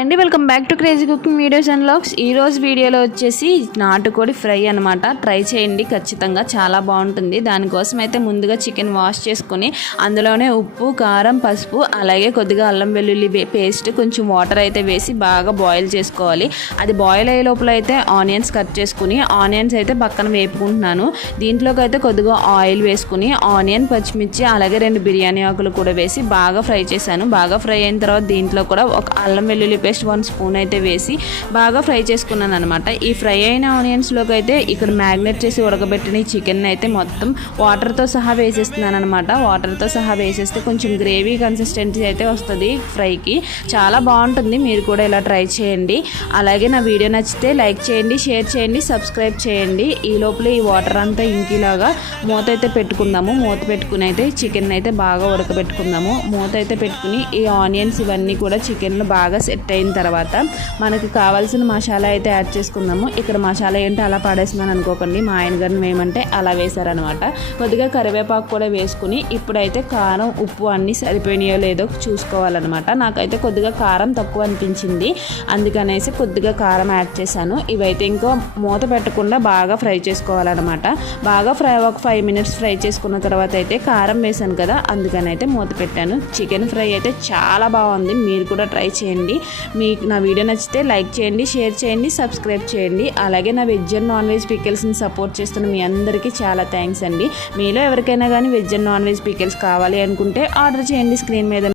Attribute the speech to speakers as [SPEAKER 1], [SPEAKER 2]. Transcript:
[SPEAKER 1] అండి welcome back to crazy cooking videos and logs ఈరోజు వీడియోలో వచ్చేసి నాటుకోడి ఫ్రై అనమాట ట్రై చేయండి ఖచ్చితంగా చాలా బాగుంటుంది. దానికోసం అయితే ముందుగా చికెన్ వాష్ చేసుకుని అందులోనే ఉప్పు కారం పసుపు అలాగే కొద్దిగా అల్లం వెల్లుల్లి పేస్ట్ కొంచెం వాటర్ అయితే వేసి బాగా బాయిల్ చేసుకోవాలి. అది బాయిల్ అయ్యే లోపల అయితే ఆనియన్స్ కట్ చేసుకుని ఆనియన్స్ అయితే పక్కన వేపుకుంటున్నాను. దీంట్లోకి అయితే కొద్దిగా ఆయిల్ వేసుకుని ఆనియన్ పచ్చిమిర్చి అలాగే రెండు బిర్యానీ ఆకులు కూడా వేసి బాగా ఫ్రై చేశాను. బాగా ఫ్రై అయిన తర్వాత దీంట్లో కూడా ఒక అల్లం వెల్లుల్లి పేస్ట్ వన్ స్పూన్ అయితే వేసి బాగా ఫ్రై చేసుకున్నాను అనమాట ఈ ఫ్రై అయిన ఆనియన్స్లోకి అయితే ఇక్కడ మ్యాగ్నెట్ చేసి ఉడకబెట్టిన ఈ చికెన్ అయితే మొత్తం వాటర్తో సహా వేసేస్తున్నాను అనమాట వాటర్తో సహా వేసేస్తే కొంచెం గ్రేవీ కన్సిస్టెన్సీ అయితే వస్తుంది ఫ్రైకి చాలా బాగుంటుంది. మీరు కూడా ఇలా ట్రై చేయండి. అలాగే నా వీడియో నచ్చితే లైక్ చేయండి షేర్ చేయండి సబ్స్క్రైబ్ చేయండి. ఈ లోపల ఈ వాటర్ అంతా ఇంకిలాగా మూత అయితే పెట్టుకుందాము. మూత పెట్టుకుని అయితే చికెన్ అయితే బాగా ఉడకబెట్టుకుందాము. మూత అయితే పెట్టుకుని ఈ ఆనియన్స్ ఇవన్నీ కూడా చికెన్లో బాగా సెట్ అయిన తర్వాత మనకు కావాల్సిన మసాలా అయితే యాడ్ చేసుకుందాము. ఇక్కడ మసాలా ఏంటో అలా పడేస్తున్నాను అనుకోకండి. మా ఆయన గారిని మేమంటే అలా వేశారనమాట కొద్దిగా కరివేపాకు కూడా వేసుకుని ఇప్పుడైతే కారం ఉప్పు అన్నీ సరిపోయినాయో లేదో చూసుకోవాలన్నమాట. నాకైతే కొద్దిగా కారం తక్కువ అనిపించింది. అందుకనేసి కొద్దిగా కారం యాడ్ చేశాను. ఇవైతే ఇంకో మూత పెట్టకుండా బాగా ఫ్రై చేసుకోవాలన్నమాట. బాగా ఫ్రై ఒక ఫైవ్ మినిట్స్ ఫ్రై చేసుకున్న తర్వాత అయితే కారం వేసాను కదా అందుకని అయితే మూత పెట్టాను. చికెన్ ఫ్రై అయితే చాలా బాగుంది. మీరు కూడా ట్రై చేయండి. మీకు నా వీడియో నచ్చితే లైక్ చేయండి షేర్ చేయండి సబ్స్క్రైబ్ చేయండి. అలాగే నా వెజ్ అండ్ నాన్ వెజ్ పికిల్స్ని సపోర్ట్ చేస్తున్న మీ అందరికీ చాలా థ్యాంక్స్ అండి. మీలో ఎవరికైనా కానీ veg and non veg pickles కావాలి అనుకుంటే ఆర్డర్ చేయండి స్క్రీన్ మీద.